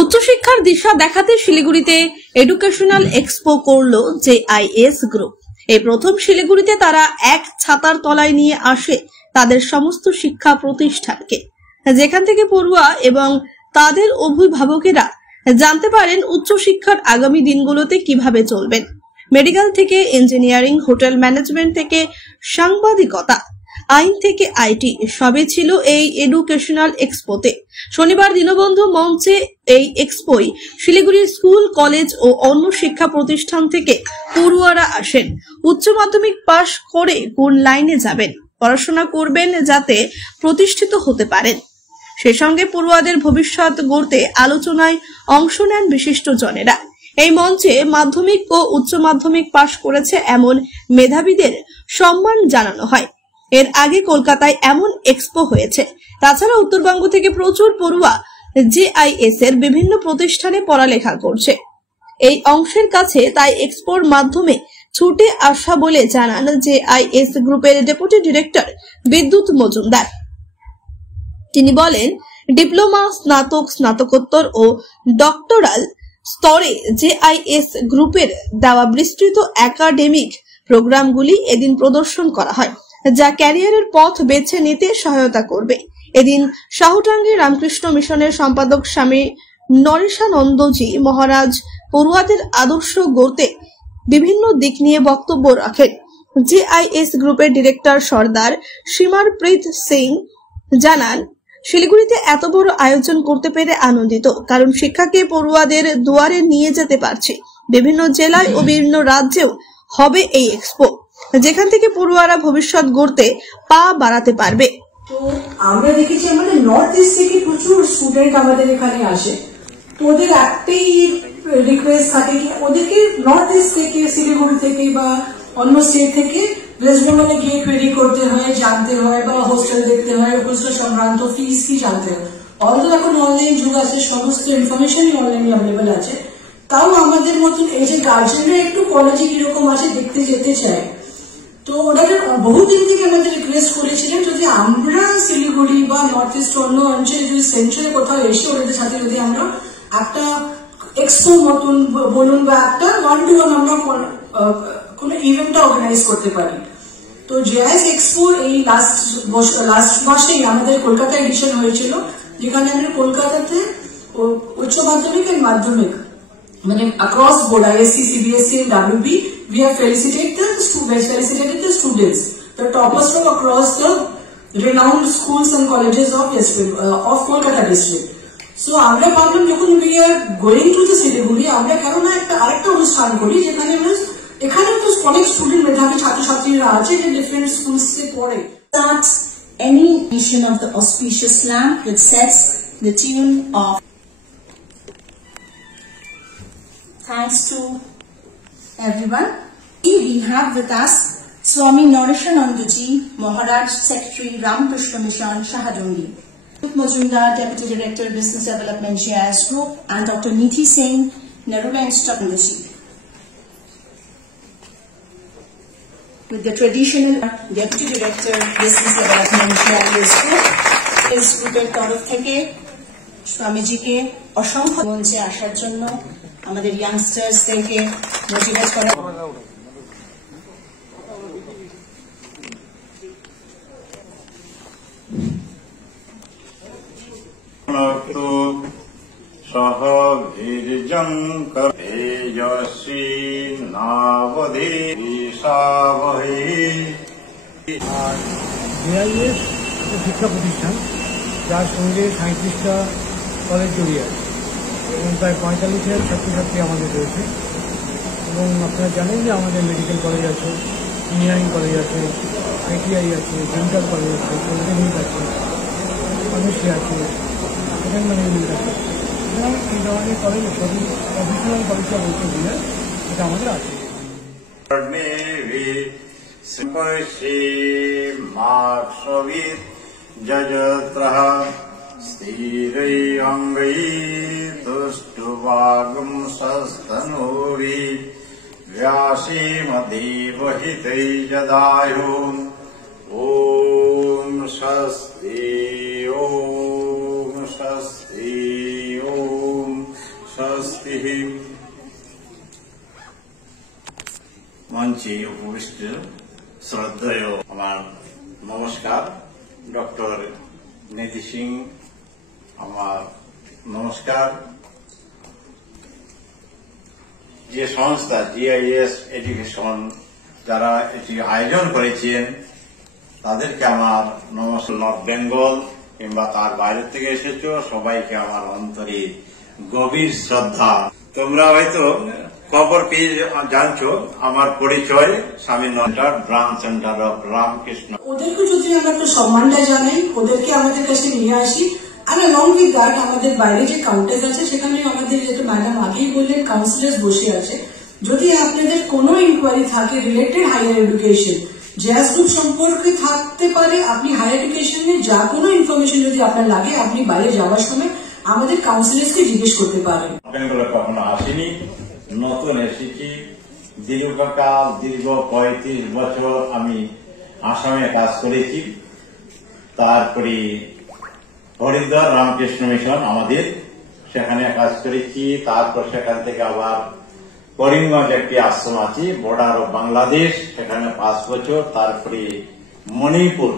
উচ্চশিক্ষার দিশা দেখাতে শিলিগুড়িতে এডুকেশনাল এক্সপো করলো জেআইএস গ্রুপ। এই প্রথম শিলিগুড়িতে তারা এক ছাতার তলায় নিয়ে আসে তাদের সমস্ত শিক্ষা প্রতিষ্ঠানকে, যেখান থেকে পড়ুয়া এবং তাদের অভিভাবকেরা জানতে পারেন উচ্চশিক্ষার আগামী দিনগুলোতে কিভাবে চলবেন। মেডিকেল থেকে ইঞ্জিনিয়ারিং, হোটেল ম্যানেজমেন্ট থেকে সাংবাদিকতা, আইন থেকে আইটি সবই ছিল এই এডুকেশনাল এক্সপোতে। শনিবার দীনবন্ধু মঞ্চে এই এক্সপোয় শিলিগুড়ির স্কুল, কলেজ ও অন্য শিক্ষা প্রতিষ্ঠান থেকে পড়ুয়ারা আসেন। উচ্চ মাধ্যমিক পাশ করে কোন লাইনে যাবেন, পড়াশোনা করবেন যাতে প্রতিষ্ঠিত হতে পারেন, সে সঙ্গে পড়ুয়াদের ভবিষ্যৎ গড়তে আলোচনায় অংশ নেন বিশিষ্ট জনেরা। এই মঞ্চে মাধ্যমিক ও উচ্চ মাধ্যমিক পাশ করেছে এমন মেধাবীদের সম্মান জানানো হয়। এর আগে কলকাতায় এমন এক্সপো হয়েছে। তাছাড়া উত্তরবঙ্গ থেকে প্রচুর পড়ুয়া জেআইএস এর বিভিন্ন প্রতিষ্ঠানে পড়ালেখা করছে। এই অংশের কাছে তাই এক্সপোর মাধ্যমে ছুটে আসা বলে জানান জেআইএস গ্রুপের ডেপুটি ডিরেক্টর বিদ্যুৎ মজুমদার। তিনি বলেন, ডিপ্লোমা, স্নাতক, স্নাতকোত্তর ও ডক্টরাল স্তরে জেআইএস গ্রুপের দেওয়া বিস্তৃত একাডেমিক প্রোগ্রামগুলি এদিন প্রদর্শন করা হয়, যা ক্যারিয়ারের পথ বেছে নিতে সহায়তা করবে। এদিন শাহটাঙ্গী রামকৃষ্ণ মিশনের সম্পাদক স্বামী নরেশানন্দজি মহারাজ পড়ুয়াদের আদর্শ গড়তে বিভিন্ন দিক নিয়ে বক্তব্য রাখেন। জেআইএস গ্রুপের ডিরেক্টর সর্দার সীমারপ্রীত সিং জানান, শিলিগুড়িতে এত বড় আয়োজন করতে পেরে আনন্দিত, কারণ শিক্ষাকে পড়ুয়াদের দুয়ারে নিয়ে যেতে পারছি। বিভিন্ন জেলায় ও বিভিন্ন রাজ্যেও হবে এই এক্সপো, যেখান থেকে পড়ুয়ারা ভবিষ্যৎ গড়তে পা বাড়াতে পারবে। তো আমরা দেখেছি আমাদের নর্থ ইস্ট থেকে প্রচুর স্টুডেন্ট আমাদের এখানে আসে। তো ওদের একটাই রিকোয়েস্ট থাকে কি ওদেরকে নর্থ ইস্ট থেকে, শিলিগুড়ি থেকে বা অন্য স্টেট থেকে ওয়েস্ট বেঙ্গলে গিয়ে কোয়েরি করতে হয়, জানতে হয়, বা হোস্টেল দেখতে হয়, হোস্টেল সংক্রান্ত ফিস কি জানতে হয়। অলরেডি এখন অনলাইন যুগ আছে, সমস্ত ইনফরমেশনই অনলাইনে অ্যাভেলেবল আছে। তাও আমাদের মতন এই যে গার্জেনরা একটু কলেজে কিরকম আছে দেখতে যেতে চায়। তো ওনাদের বহুদিন থেকে আমাদের রিকোয়েস্ট করেছিলেন যদি আমরা শিলিগুড়ি বা নর্থ ইস্ট অন্য অঞ্চলে যদি সেন্ট্রালে কোথাও এসে ওদের সাথে যদি আমরা একটা এক্সপো মতন বলুন বা একটা 1-to-1 আমরা কোনো ইভেন্টটা অর্গানাইজ করতে পারি। তো জেআইএস এক্সপো এই লাস্ট মাসেই আমাদের কলকাতা এডিশন হয়েছিল, যেখানে আমরা কলকাতাতে উচ্চ মাধ্যমিক আর মাধ্যমিক মানে across board ISC, CBSE and WB, we have felicitated the students, the toppers from across the renowned schools and colleges of Kolkata district. So আমরা ভাবলাম যখন we are going to the Siliguri, আমরা কেন না একটা আরেকটা অনুষ্ঠান করি যেখানে এখানে তো অনেক স্টুডেন্ট মেধাবী ছাত্রছাত্রীরা আছে যে ডিফারেন্ট স্কুলসে পড়ে। Starts any mission of the auspicious lamp which sets the tune of. Thanks to everyone. We have with us Swami Nareshanandaji Maharaj, Secretary, Ramkrishna Mission, Shahdungi. Mojumdar, Deputy Director, Business Development, GIS Group, and Dr. Niti Singh, Narula Instructandaji. With the traditional Deputy Director, Business Development, GIS Group, is গ্রুপের তরফ থেকে স্বামীজিকে অসংখ্য মঞ্চে আসার জন্য আমাদের ইয়াংস্টার্সদেরকে motivate করা। সহ বীর্যং তেজস্বী নাবধীষাবহৈ। জেআইএস শিক্ষা প্রতিষ্ঠান, যার সঙ্গে 37টা কলেজ জড়িয়ে আছে এবং প্রায় 45,000 ছাত্রছাত্রী আমাদের রয়েছে। এবং আপনারা জানেন যে আমাদের মেডিকেল কলেজ আছে, ইঞ্জিনিয়ারিং কলেজ আছে, আইটিআই আছে, ডেন্টাল কলেজ আছে, পলিটেকনিক আছে, ফার্মেসি আছে, হোটেল ম্যানেজমেন্ট আছে। সুতরাং এই ধরনের কলেজ সবই প্রফেশনাল কলেজটা বলতে গেলে এটা আমাদের আছে। স্থিरै অঙ্গৈ তুষ্টুবাগম সস্তনূরি व्यासेमदेवहितै जदायो। ॐ स्वस्ति ॐ स्वस्ति ॐ स्वस्तिः মঞ্চে উপবিষ্ট শ্রদ্ধেয় আমার নমস্কার। ডক্টর নিধি সিং আমার নমস্কার। যে সংস্থা GIS এডুকেশন যারা এটি আয়োজন করেছেন তাদেরকে আমার নমস্কার। নর্থ বেঙ্গল কিংবা তার বাইরে থেকে এসেছো সবাইকে আমার অন্তরে গভীর শ্রদ্ধা। তোমরা হয়তো খবর পেয়ে জানছো আমার পরিচয় স্বামী নন্টার ব্রাঞ্চ সেন্টার অফ রামকৃষ্ণ। ওদেরকে যদি আমরা একটু সম্মানটা জানাই, ওদেরকে আমাদের কাছে নিয়ে আসি, আর লং উইথ দ্যাট আমাদের বাইরে যে কাউন্টার আছে সেখানে আমাদের যেহেতু ম্যাডাম আগেই বললেন কাউন্সিলার্স বসে আছে। যদি আপনাদের কোনো ইনকোয়ারি থাকে related higher education, Jazz group সম্পর্কে থাকতে পারে, আপনি হায়ার এডুকেশনের যা কোনো ইনফরমেশন যদি আপনার লাগে আপনি বাইরে যাওয়ার সময় আমাদের কাউন্সিলার্সকে জিজ্ঞেস করতে পারেন। বেঙ্গলে কখনো আসিনি, নতুন এসেছি। দীর্ঘকাল 35 বছর আমি আসামে কাজ করেছি। তারপরে হরিদ্বার রামকৃষ্ণ মিশন আমাদের সেখানে কাজ করেছি। তারপর সেখান থেকে আবার করিমগঞ্জ একটি আশ্রম আছে বর্ডার অফ বাংলাদেশ, সেখানে 5 বছর। তারপরে মণিপুর